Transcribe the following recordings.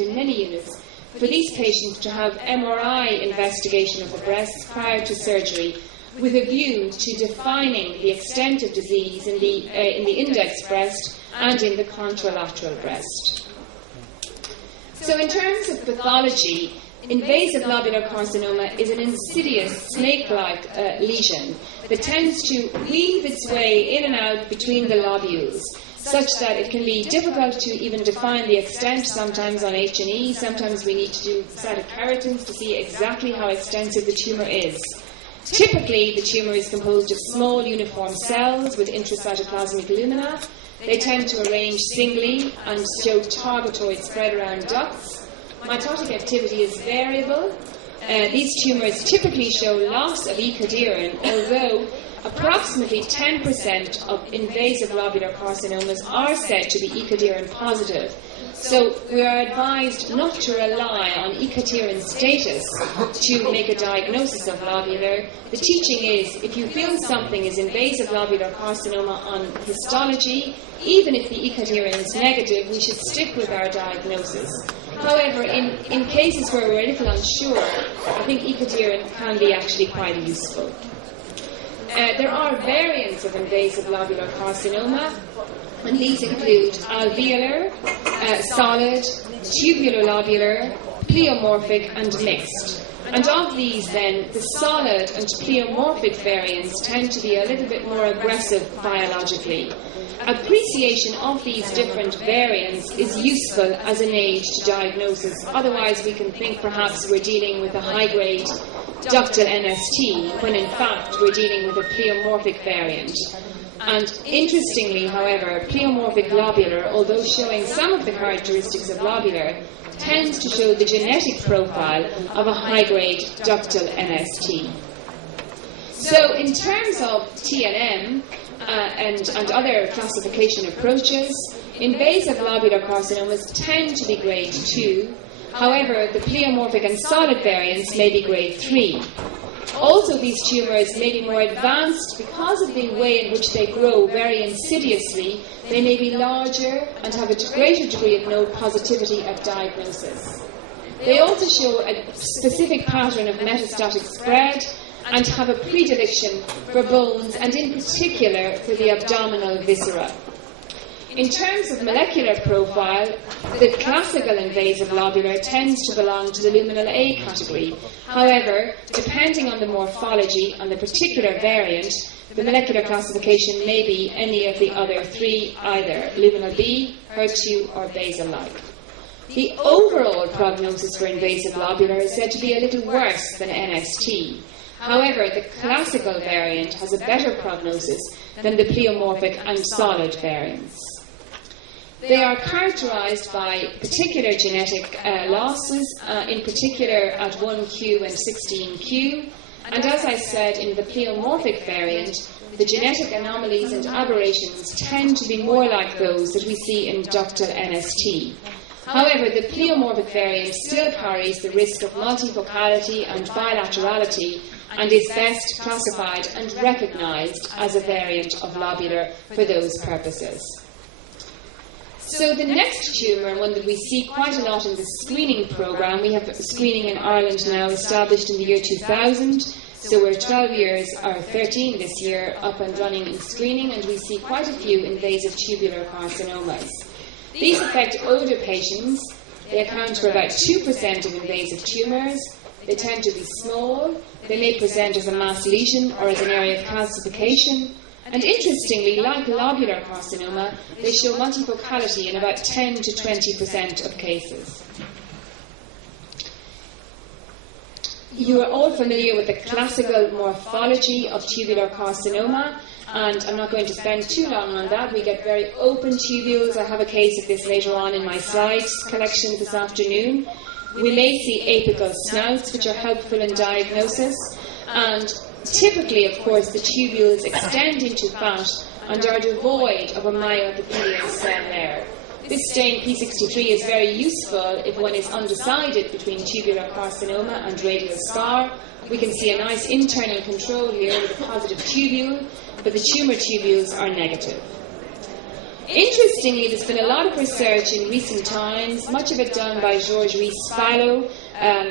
in many units for these patients to have MRI investigation of the breasts prior to surgery, with a view to defining the extent of disease in the index breast and in the contralateral breast. So in terms of pathology, invasive lobular carcinoma is an insidious snake-like lesion that tends to weave its way in and out between the lobules, such that it can be difficult to even define the extent, sometimes on H&E. Sometimes we need to do cytokeratins to see exactly how extensive the tumour is. Typically, the tumour is composed of small uniform cells with intracytoplasmic lumina. They tend to arrange singly and show targetoid spread around ducts. Mitotic activity is variable. These tumours typically show loss of E-cadherin, although approximately 10% of invasive lobular carcinomas are said to be E-cadherin positive. So we are advised not to rely on E-cadherin status to make a diagnosis of lobular. The teaching is, if you feel something is invasive lobular carcinoma on histology, even if the E-cadherin is negative, we should stick with our diagnosis. However, in cases where we're a little unsure, I think E-cadherin can be actually quite useful. There are variants of invasive lobular carcinoma, and these include alveolar, solid, tubulolobular, pleomorphic, and mixed. And of these, then, the solid and pleomorphic variants tend to be a little bit more aggressive biologically. Appreciation of these different variants is useful as an aid to diagnosis. Otherwise, we can think perhaps we're dealing with a high-grade ductal NST, when in fact we're dealing with a pleomorphic variant. And interestingly, however, pleomorphic lobular, although showing some of the characteristics of lobular, tends to show the genetic profile of a high-grade ductal NST. So in terms of TLM and other classification approaches, invasive lobular carcinomas tend to be grade 2. However, the pleomorphic and solid variants may be grade 3. Also, these tumours may be more advanced because of the way in which they grow very insidiously. They may be larger and have a greater degree of node positivity at diagnosis. They also show a specific pattern of metastatic spread and have a predilection for bones, and in particular for the abdominal viscera. In terms of molecular profile, the classical invasive lobular tends to belong to the luminal A category. However, depending on the morphology and the particular variant, the molecular classification may be any of the other three, either luminal B, HER2, or basal-like. The overall prognosis for invasive lobular is said to be a little worse than NST. However, the classical variant has a better prognosis than the pleomorphic and solid variants. They are characterized by particular genetic losses, in particular at 1q and 16q. And as I said, in the pleomorphic variant, the genetic anomalies and aberrations tend to be more like those that we see in ductal NST. However, the pleomorphic variant still carries the risk of multifocality and bilaterality, and is best classified and recognized as a variant of lobular for those purposes. So the next tumour, and one that we see quite a lot in the screening programme, we have screening in Ireland now established in the year 2000, so we're 12 years, or 13 this year, up and running in screening, and we see quite a few invasive tubular carcinomas. These affect older patients. They account for about 2% of invasive tumours. They tend to be small. They may present as a mass lesion or as an area of calcification. And interestingly, like lobular carcinoma, they show multifocality in about 10 to 20% of cases. You are all familiar with the classical morphology of tubular carcinoma, and I'm not going to spend too long on that. We get very open tubules. I have a case of this later on in my slides collection this afternoon. We may see apical snouts, which are helpful in diagnosis, and typically, of course, the tubules extend into fat and are devoid of a myoepithelial cell layer. This stain P63 is very useful if one is undecided between tubular carcinoma and radial scar. We can see a nice internal control here with a positive tubule, but the tumour tubules are negative. Interestingly, there's been a lot of research in recent times, much of it done by George Rees-Fallow,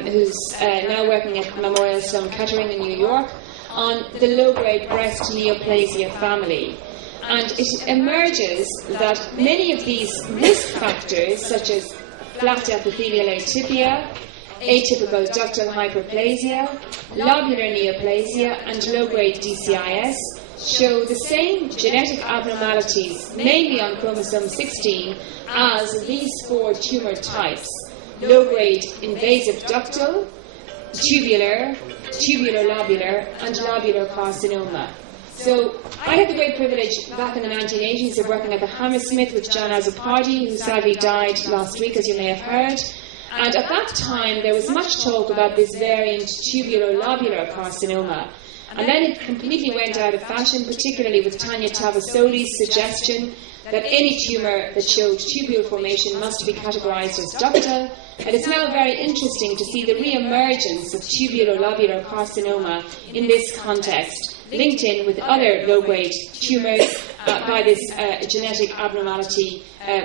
who's now working at Memorial Sloan Kettering in New York, on the low-grade breast neoplasia family. And it emerges that many of these risk factors, such as flat epithelial atypia, atypical ductal hyperplasia, lobular neoplasia, and low-grade DCIS, show the same genetic abnormalities, mainly on chromosome 16, as these 4 tumour types: low-grade invasive ductal, tubular, tubular-lobular, and lobular carcinoma. So I had the great privilege back in the 1980s of working at the Hammersmith with John Azzopardi, who sadly died last week, as you may have heard. And at that time, there was much talk about this variant tubular-lobular carcinoma. And then it completely went out of fashion, particularly with Tanya Tavasoli's suggestion that any tumour that showed tubule formation must be categorised as ductal. And it's now very interesting to see the re-emergence of tubular-lobular carcinoma in this context, linked in with other low-grade tumours by this genetic abnormality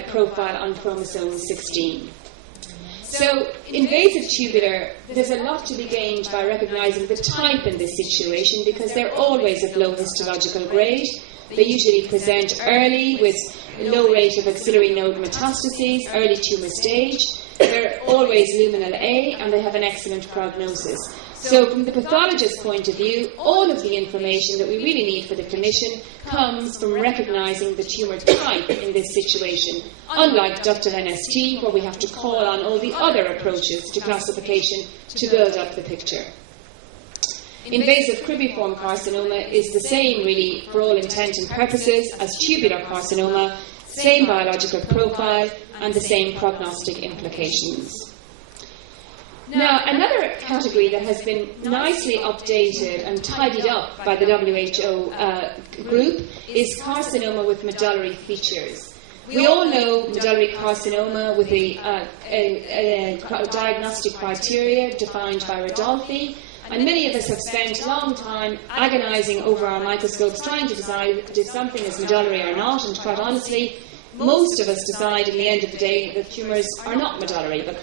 profile on chromosome 16. So, invasive tubular, there's a lot to be gained by recognising the type in this situation, because they're always of low histological grade. They usually present early with low rate of axillary node metastases, early tumour stage. They're always luminal A, and they have an excellent prognosis. So from the pathologist's point of view, all of the information that we really need for the clinician comes from recognising the tumour type in this situation, unlike ductal NST, where we have to call on all the other approaches to classification to build up the picture. Invasive cribriform carcinoma is the same, really, for all intent and purposes, as tubular carcinoma, same biological profile, and the same prognostic implications. Now, another category that has been nicely updated and tidied up by the WHO group is carcinoma with medullary features. We all know medullary carcinoma with a diagnostic criteria defined by Rodolphi, and many of us have spent a long time agonising over our microscopes trying to decide if something is medullary or not, and quite honestly, most of us decide in the end of the day that tumours are not medullary, but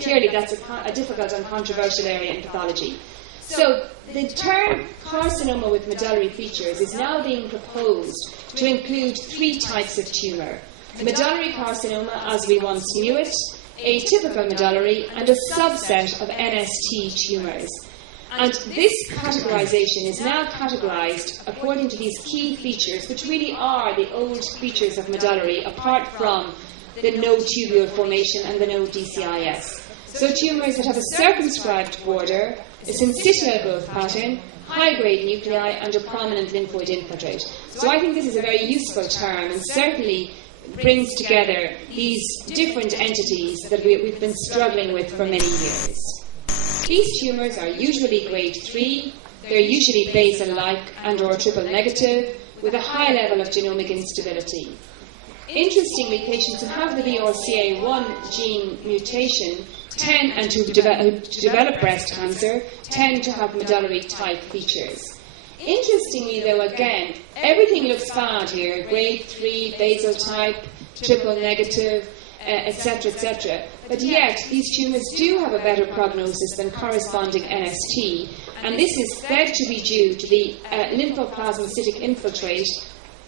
clearly that's a difficult and controversial area in pathology. So the term carcinoma with medullary features is now being proposed to include 3 types of tumour: medullary carcinoma as we once knew it, atypical medullary, and a subset of NST tumours. And this categorisation is now categorised according to these key features, which really are the old features of medullary, apart from the no tubule formation and the no DCIS. So tumours that have a circumscribed border, a syncytial growth pattern, high-grade nuclei, and a prominent lymphoid infiltrate. So I think this is a very useful term, and certainly brings together these different entities that we've been struggling with for many years. These tumours are usually grade 3, they're usually basal-like and or triple negative, with a high level of genomic instability. Interestingly, patients who have the BRCA1 gene mutation and who develop breast cancer tend to have medullary type features. Interestingly, though, again, everything looks bad here: grade 3, basal type, triple negative, etc., etc. But yet, these tumours do have a better prognosis than corresponding NST, and this is said to be due to the lymphoplasmacytic infiltrate,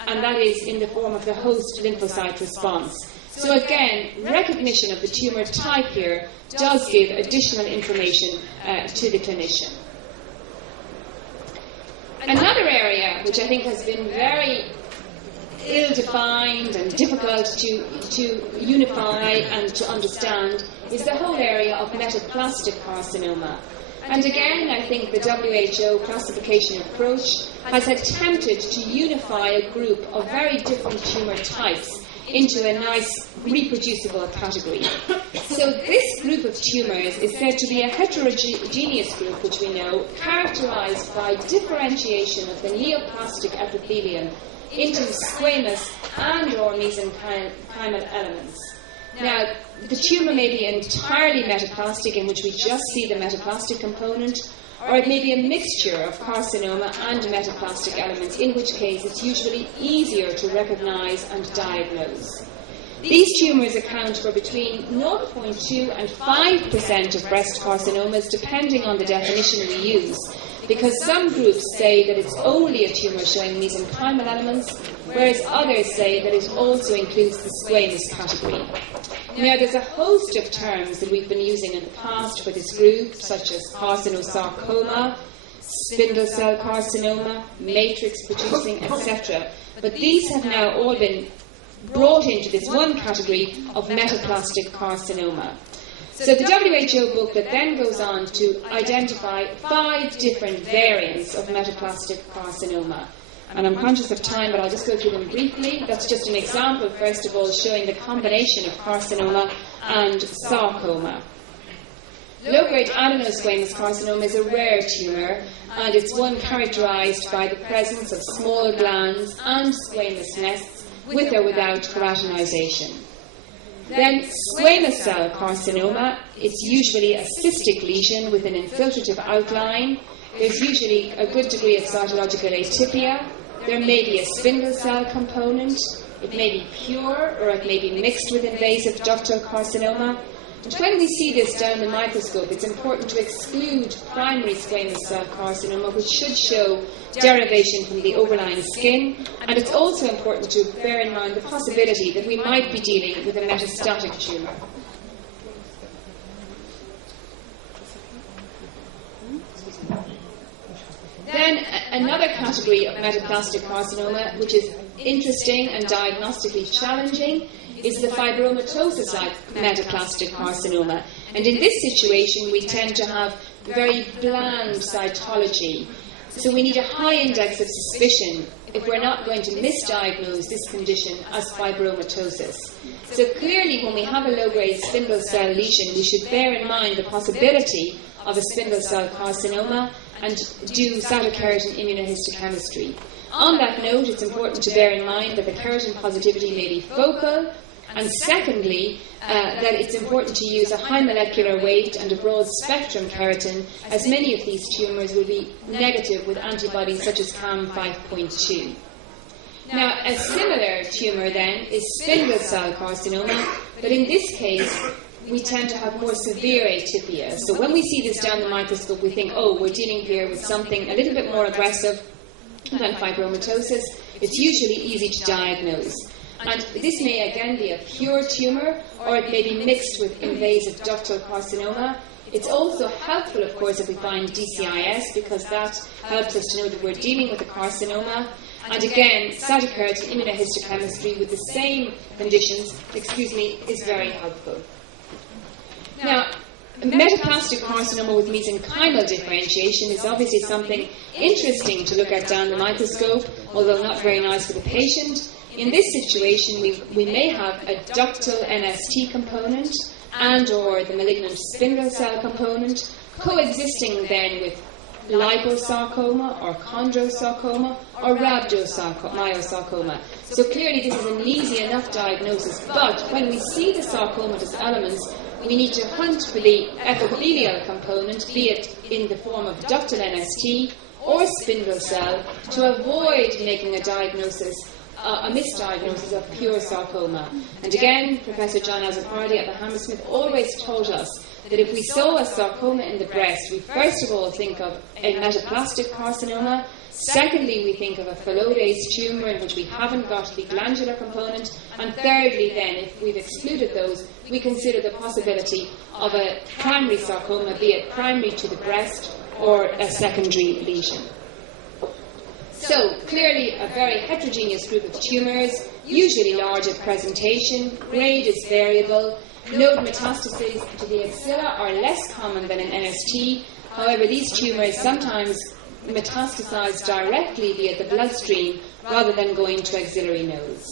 and that is in the form of the host lymphocyte response. So again, recognition of the tumour type here does give additional information to the clinician. Another area which I think has been very ill-defined and difficult to unify and to understand is the whole area of metaplastic carcinoma. And again, I think the WHO classification approach has attempted to unify a group of very different tumour types into a nice reproducible category. So this group of tumours is said to be a heterogeneous group, which we know, characterised by differentiation of the neoplastic epithelium into squamous and or mesenchymal elements. Now, the tumour may be entirely metaplastic, in which we just see the metaplastic component, or it may be a mixture of carcinoma and metaplastic elements, in which case it's usually easier to recognise and diagnose. These tumours account for between 0.2 and 5% of breast carcinomas, depending on the definition we use, because some groups say that it's only a tumour showing mesenchymal elements, whereas others say that it also includes the squamous category. Now, there's a host of terms that we've been using in the past for this group, such as carcinosarcoma, spindle cell carcinoma, matrix producing, etc. But these have now all been brought into this one category of metaplastic carcinoma. So the WHO booklet then goes on to identify 5 different variants of metaplastic carcinoma. And I'm conscious of time, but I'll just go through them briefly. That's just an example, first of all, showing the combination of carcinoma and sarcoma. Low-grade adenosquamous carcinoma is a rare tumour, and it's one characterised by the presence of small glands and squamous nests, with or without keratinisation. Then squamous cell carcinoma, it's usually a cystic lesion with an infiltrative outline. There's usually a good degree of cytological atypia. There may be a spindle cell component. It may be pure, or it may be mixed with invasive ductal carcinoma. And when we see this down the microscope, it's important to exclude primary squamous cell carcinoma, which should show derivation from the overlying skin. And it's also important to bear in mind the possibility that we might be dealing with a metastatic tumour. Then another category of metaplastic carcinoma, which is interesting and diagnostically challenging, is the fibromatosis-like metaplastic carcinoma. And in this situation, we tend to have very bland cytology. So we need a high index of suspicion if we're not going to misdiagnose this condition as fibromatosis. So clearly, when we have a low-grade spindle cell lesion, we should bear in mind the possibility of a spindle cell carcinoma and do cytokeratin immunohistochemistry. On that note, it's important to bear in mind that the keratin positivity may be focal, and secondly, that it's important to use a high molecular weight and a broad spectrum keratin, as many of these tumours will be negative with antibodies such as CAM5.2. Now, a similar tumour then is spindle cell carcinoma, but in this case, we tend to have more severe atypia. So when we see this down the microscope, we think, oh, we're dealing here with something a little bit more aggressive than fibromatosis. It's usually easy to diagnose. And this may again be a pure tumour, or it may be mixed with invasive ductal carcinoma. It's also helpful, of course, if we find DCIS, because that helps us to know that we're dealing with a carcinoma. And again, cytokeratin immunohistochemistry with the same conditions, is very helpful. Now, metaplastic carcinoma with mesenchymal differentiation is obviously something interesting to look at down the microscope, although not very nice for the patient. In this situation, we may have a ductal NST component and or the malignant spindle cell component coexisting then with liposarcoma or chondrosarcoma or rhabdomyosarcoma. So clearly this is an easy enough diagnosis, but when we see the sarcomatous elements, we need to hunt for the epithelial component, be it in the form of ductal NST or spindle cell, to avoid making a misdiagnosis of pure sarcoma. And again, Professor John Azzopardi at the Hammersmith always told us that if we saw a sarcoma in the breast, we first of all think of a metaplastic carcinoma. Secondly, we think of a phalloidase tumour in which we haven't got the glandular component. And thirdly, then, if we've excluded those, we consider the possibility of a primary sarcoma, be it primary to the breast or a secondary lesion. So, clearly a very heterogeneous group of tumours, usually large at presentation, grade is variable. Node metastases to the axilla are less common than in NST. However, these tumours sometimes metastasize directly via the bloodstream rather than going to axillary nodes.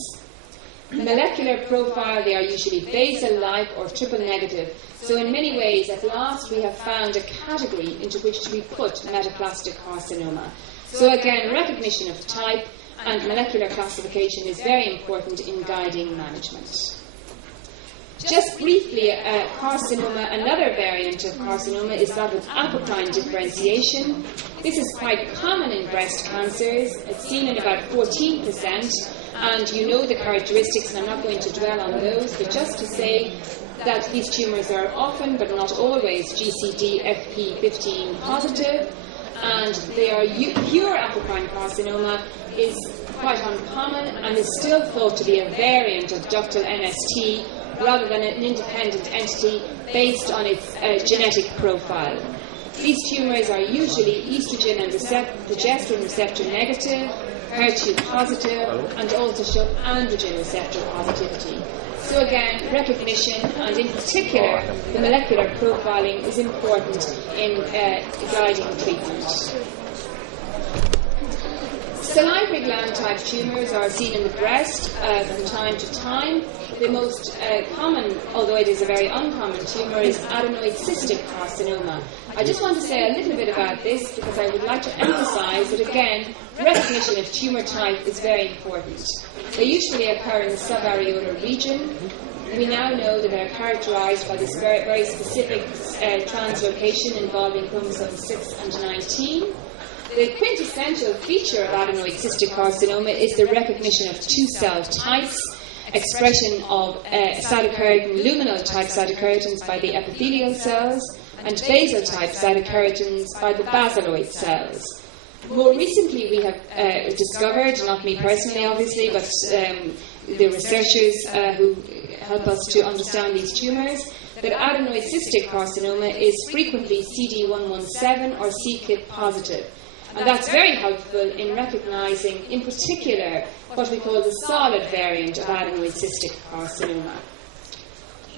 Molecular profile, they are usually basal-like or triple-negative. So in many ways, at last, we have found a category into which to be put metaplastic carcinoma. So again, recognition of type and molecular classification is very important in guiding management. Just briefly, carcinoma, another variant of carcinoma, is that with apocrine differentiation. This is quite common in breast cancers. It's seen in about 14%, and you know the characteristics, and I'm not going to dwell on those, but just to say that these tumours are often, but not always, GCD FP15 positive, and they are pure apocrine carcinoma is quite uncommon and is still thought to be a variant of ductal NST rather than an independent entity based on its genetic profile. These tumours are usually estrogen and progesterone receptor negative, HER2 positive, and also show androgen receptor positivity. So again, recognition, and in particular, the molecular profiling is important in guiding treatment. Salivary gland type tumours are seen in the breast from time to time. The most common, although it is a very uncommon tumour, is adenoid cystic carcinoma. I just want to say a little bit about this because I would like to emphasise that, again, recognition of tumour type is very important. They usually occur in the subareolar region. We now know that they're characterised by this very, very specific translocation involving chromosomes 6 and 19. The quintessential feature of adenoid cystic carcinoma is the recognition of two cell types, expression of cytokeratin luminal type cytokeratins by the epithelial cells, and basal type cytokeratins by the basaloid cells. More recently, we have discovered, not me personally obviously, but the researchers who help us to understand these tumours, that adenoid cystic carcinoma is frequently CD117 or c-KIT positive. And that's very helpful in recognising, in particular, what we call the solid variant of adenoid cystic carcinoma.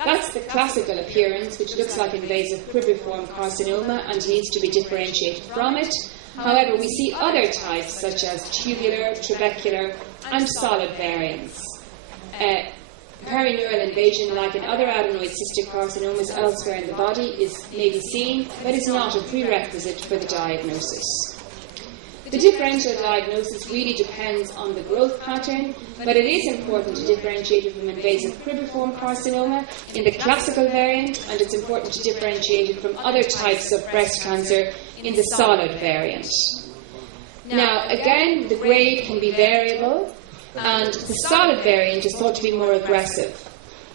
That's the classical appearance, which looks like invasive cribriform carcinoma and needs to be differentiated from it. However, we see other types, such as tubular, trabecular, and solid variants. Perineural invasion, like in other adenoid cystic carcinomas elsewhere in the body, may be seen, but is not a prerequisite for the diagnosis. The differential diagnosis really depends on the growth pattern, but it is important to differentiate it from invasive cribriform carcinoma in the classical variant, and it's important to differentiate it from other types of breast cancer in the solid variant. Now, again, the grade can be variable, and the solid variant is thought to be more aggressive.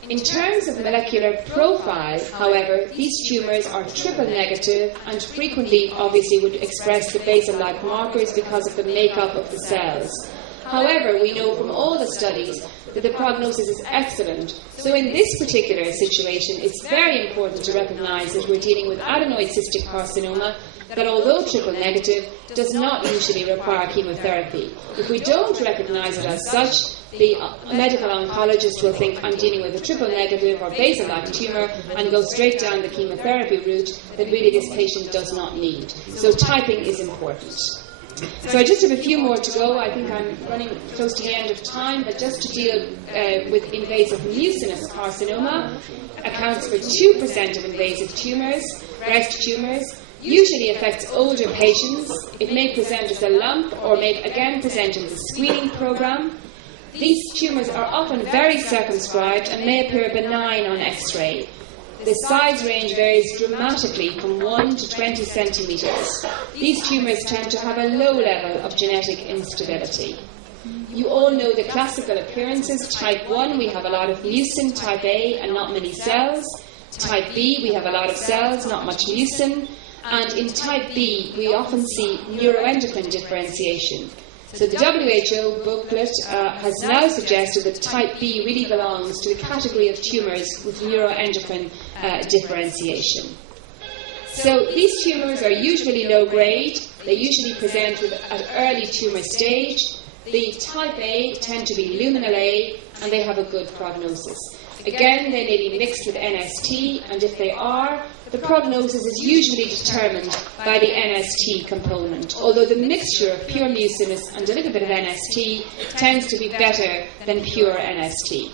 In terms of molecular profile, however, these tumours are triple negative and frequently, obviously, would express the basal-like markers because of the makeup of the cells. However, we know from all the studies that the prognosis is excellent. So in this particular situation, it's very important to recognise that we're dealing with adenoid cystic carcinoma that, although triple negative, does not usually require chemotherapy. If we don't recognise it as such, the medical oncologist will think, I'm dealing with a triple negative or basal-like tumour, and go straight down the chemotherapy route that really this patient does not need. So typing is important. So I just have a few more to go. I think I'm running close to the end of time, but just to deal with invasive mucinous carcinoma, accounts for 2% of invasive tumours, breast tumours, usually affects older patients. It may present as a lump or may again present in the screening programme. These tumours are often very circumscribed and may appear benign on X-ray. The size range varies dramatically from 1 to 20 centimetres. These tumours tend to have a low level of genetic instability. You all know the classical appearances. Type 1, we have a lot of mucin. Type A, and not many cells. Type B, we have a lot of cells, not much mucin. And in type B, we often see neuroendocrine differentiation. So the WHO booklet has now suggested that type B really belongs to the category of tumours with neuroendocrine differentiation. So these tumours are usually low grade. They usually present at early tumour stage. The type A tend to be luminal A, and they have a good prognosis. Again, they may be mixed with NST, and if they are, the prognosis is usually determined by the NST component, although the mixture of pure mucinous and a little bit of NST tends to be better than pure NST.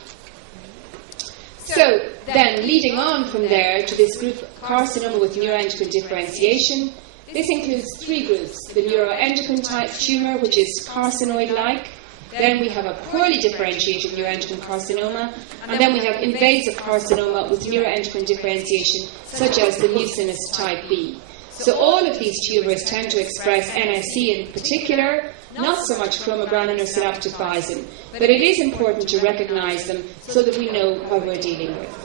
So then, leading on from there to this group carcinoma with neuroendocrine differentiation, this includes three groups: the neuroendocrine type tumour, which is carcinoid-like, Then we have a poorly differentiated neuroendocrine carcinoma, and then we have invasive carcinoma with neuroendocrine differentiation, such as the mucinous type B. So all of these tumours tend to express NSC in particular, not so much chromogranin or synaptophysin, but it is important to recognise them so that we know what we're dealing with.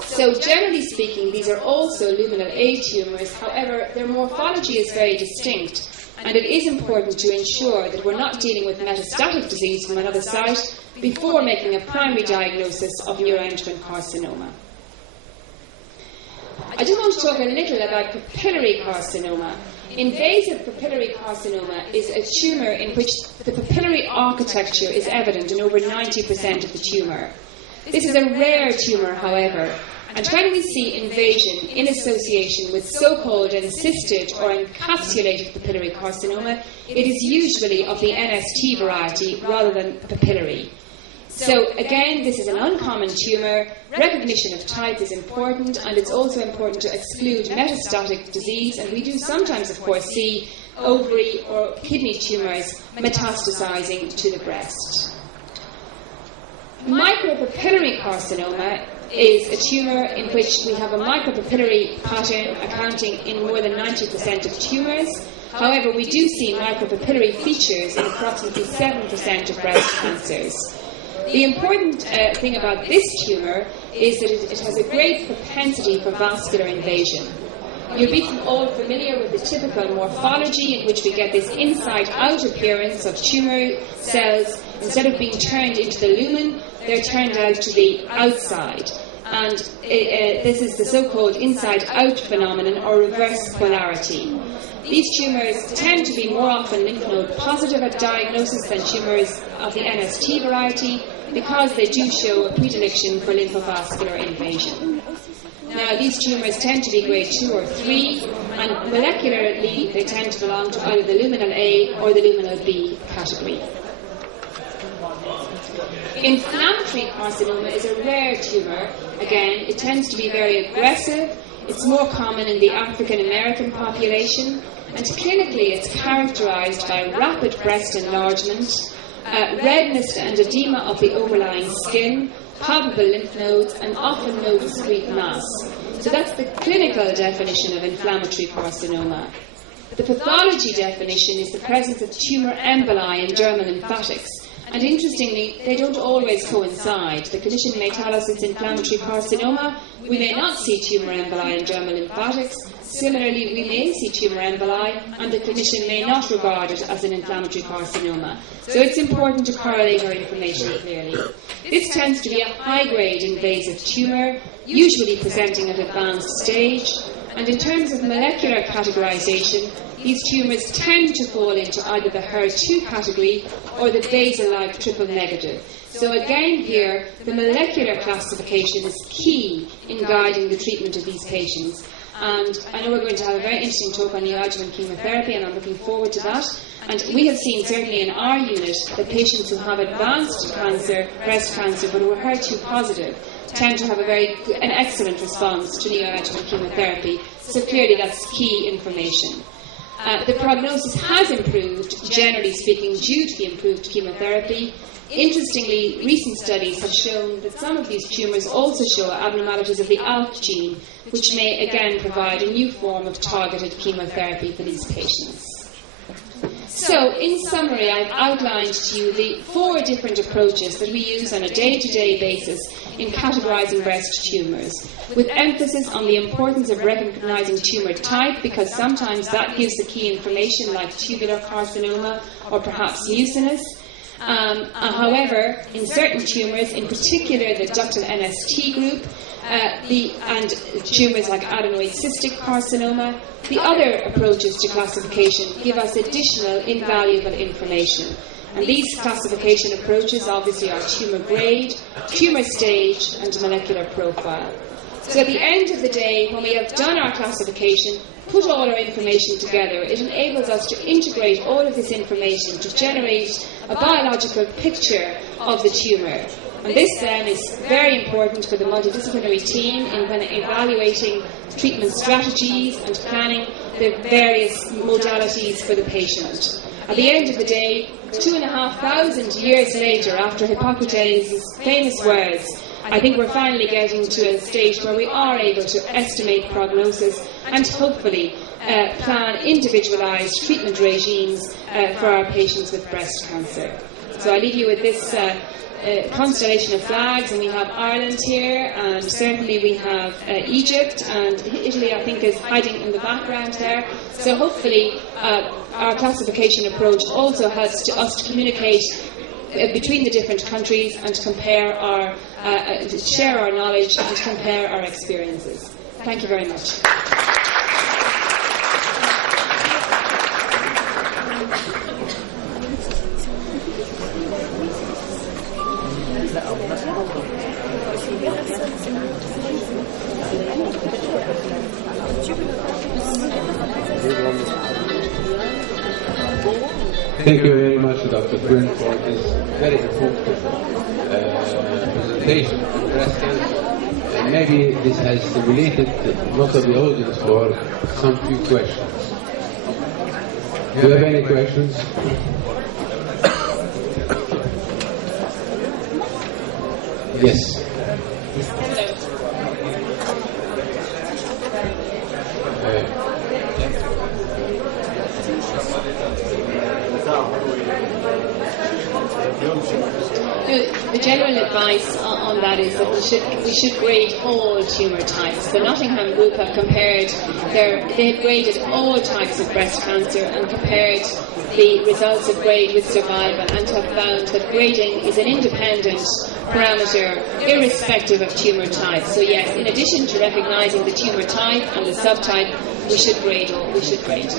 So generally speaking, these are also luminal A tumours. However, their morphology is very distinct, and it is important to ensure that we're not dealing with metastatic disease from another site before making a primary diagnosis of neuroendocrine carcinoma. I just want to talk a little about papillary carcinoma. Invasive papillary carcinoma is a tumour in which the papillary architecture is evident in over 90% of the tumour. This is a rare tumour, however, and when we see invasion in association with so-called encysted or encapsulated papillary carcinoma, it is usually of the NST variety rather than papillary. So again, this is an uncommon tumour. Recognition of type is important, and it's also important to exclude metastatic disease, and we do sometimes, of course, see ovary or kidney tumours metastasising to the breast. Micropapillary carcinoma is a tumour in which we have a micropapillary pattern accounting in more than 90% of tumours. However, we do see micropapillary features in approximately 7% of breast cancers. The important thing about this tumour is that it has a great propensity for vascular invasion. You'll be all familiar with the typical morphology in which we get this inside-out appearance of tumour cells. Instead of being turned into the lumen, they're turned out to the outside. And this is the so-called inside-out phenomenon, or reverse polarity. These tumours tend to be more often lymph node positive at diagnosis than tumours of the NST variety, because they do show a predilection for lymphovascular invasion. Now, these tumours tend to be grade 2 or 3, and molecularly they tend to belong to either the luminal A or the luminal B category. Inflammatory carcinoma is a rare tumour. Again, it tends to be very aggressive. It's more common in the African American population, and clinically it's characterised by rapid breast enlargement, redness and edema of the overlying skin, palpable lymph nodes, and often no discrete mass. So that's the clinical definition of inflammatory carcinoma. The pathology definition is the presence of tumour emboli in dermal lymphatics. And interestingly, they don't always coincide. The clinician may tell us it's inflammatory carcinoma. We may not see tumour emboli in dermal lymphatics. Similarly, we may see tumour emboli, and the clinician may not regard it as an inflammatory carcinoma. So it's important to correlate our information clearly. This tends to be a high-grade invasive tumour, usually presenting at advanced stage. And in terms of molecular categorisation, these tumours tend to fall into either the HER2 category or the basal-like triple negative. So again here, the molecular classification is key in guiding the treatment of these patients. And I know we're going to have a very interesting talk on neoadjuvant chemotherapy, and I'm looking forward to that. And we have seen, certainly in our unit, that patients who have advanced cancer, breast cancer, but who are HER2 positive, tend to have an excellent response to neoadjuvant chemotherapy. So clearly that's key information. The prognosis has improved, generally speaking, due to the improved chemotherapy. Interestingly, recent studies have shown that some of these tumours also show abnormalities of the ALK gene, which may again provide a new form of targeted chemotherapy for these patients. So, in summary, I've outlined to you the 4 different approaches that we use on a day-to-day basis in categorising breast tumours, with emphasis on the importance of recognising tumour type, because sometimes that gives the key information, like tubular carcinoma or perhaps mucinous. However, in certain tumours, in particular the ductal NST group, and tumours like adenoid cystic carcinoma, the other approaches to classification give us additional invaluable information. And these classification approaches obviously are tumour grade, tumour stage, and molecular profile. So at the end of the day, when we have done our classification, put all our information together, it enables us to integrate all of this information to generate a biological picture of the tumour. And this then is very important for the multidisciplinary team in when evaluating treatment strategies and planning the various modalities for the patient. At the end of the day, 2,500 years later, after Hippocrates' famous words, I think we're finally getting to a stage where we are able to estimate prognosis and hopefully plan individualised treatment regimes for our patients with breast cancer. So I leave you with this constellation of flags, and we have Ireland here, and certainly we have Egypt, and Italy I think is hiding in the background there. So hopefully our classification approach also helps us to communicate between the different countries and to compare our, share our knowledge and compare our experiences. Thank you very much. Thank you very much, Dr. Quinn, for this very informative presentation on breast cancer. And maybe this has stimulated most of the audience for some few questions. Do you have any questions? Yes. The general advice on that is that we should grade all tumour types. The Nottingham group have compared they have graded all types of breast cancer and compared the results of grade with survival, and have found that grading is an independent parameter irrespective of tumour type. So yes, in addition to recognising the tumour type and the subtype, we should grade all. We should grade.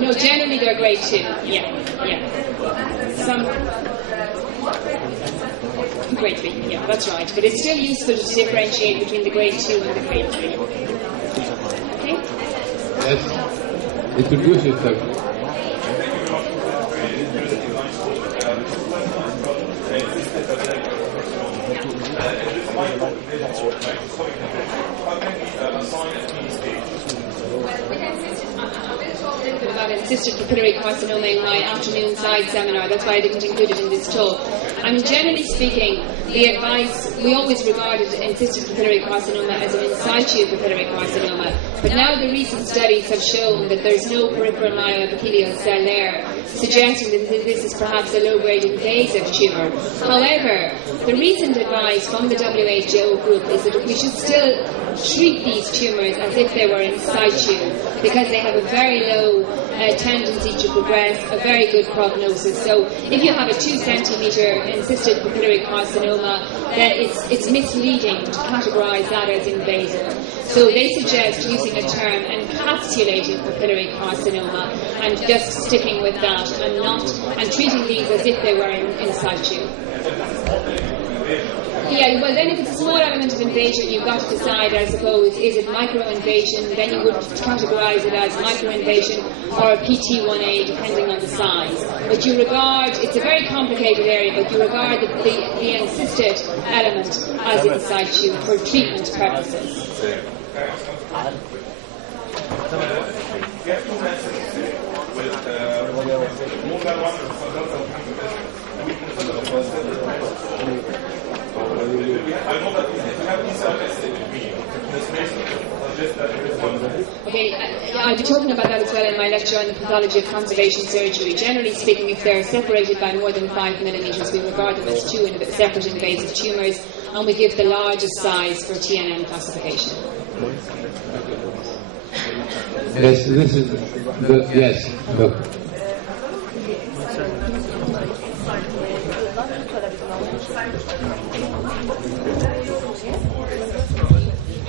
No, generally they're grade 2. Yeah. Some grade 3. Yeah, that's right. But it's still useful to differentiate between the grade 2 and the grade 3. Okay? Yes. Introduce yourself. About cystic papillary carcinoma in my afternoon side seminar. That's why I didn't include it in this talk. I mean, generally speaking, the advice, we always regarded cystic papillary carcinoma as an in situ papillary carcinoma, but now the recent studies have shown that there's no peripheral myoepithelial cell there, suggesting that this is perhaps a low-grade invasive tumour. However, the recent advice from the WHO group is that we should still treat these tumours as if they were in situ, because they have a very low tendency to progress, a very good prognosis. So if you have a 2 centimetre encysted papillary carcinoma, then it's misleading to categorise that as invasive. So they suggest using a term encapsulated papillary carcinoma and just sticking with that and treating these as if they were in situ. Yeah, well then if it's a small element of invasion, you've got to decide, I suppose, is it micro-invasion? Then you would categorise it as micro-invasion or a PT1A, depending on the size. But you regard, it's a very complicated area, but you regard the encysted element as in situ for treatment purposes. Okay, I'll be talking about that as well in my lecture on the pathology of conservation surgery. Generally speaking, if they're separated by more than 5 millimetres, we regard them as 2 separate invasive tumours, and we give the largest size for TNM classification. Yes, this is yes. Look.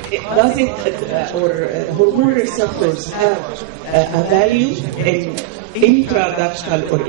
Does it, or hormone receptors have a value in intraductal or